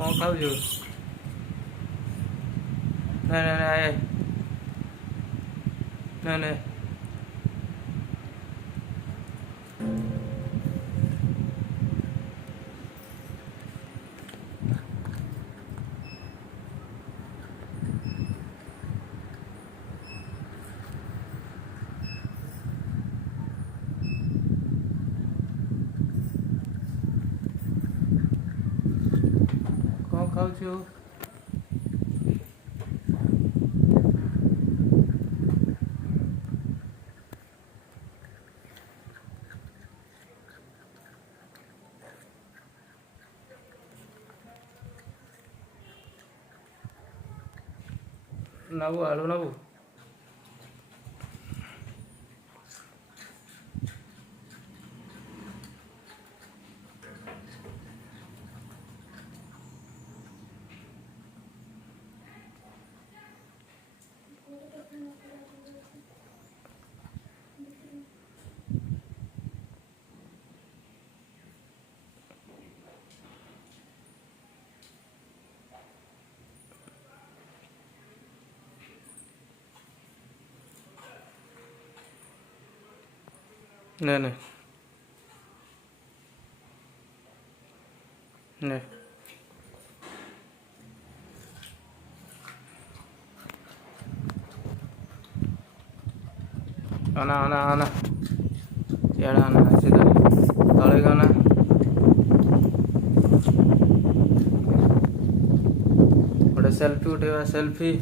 कौन खाऊ जो नहीं नहीं नहीं नहीं नहीं कौन खाऊ जो नबू आलू नबू नहीं नहीं नहीं आना आना आना यार आना सीधा तले गाना गोटे सेल्फी उठेगा सेल्फी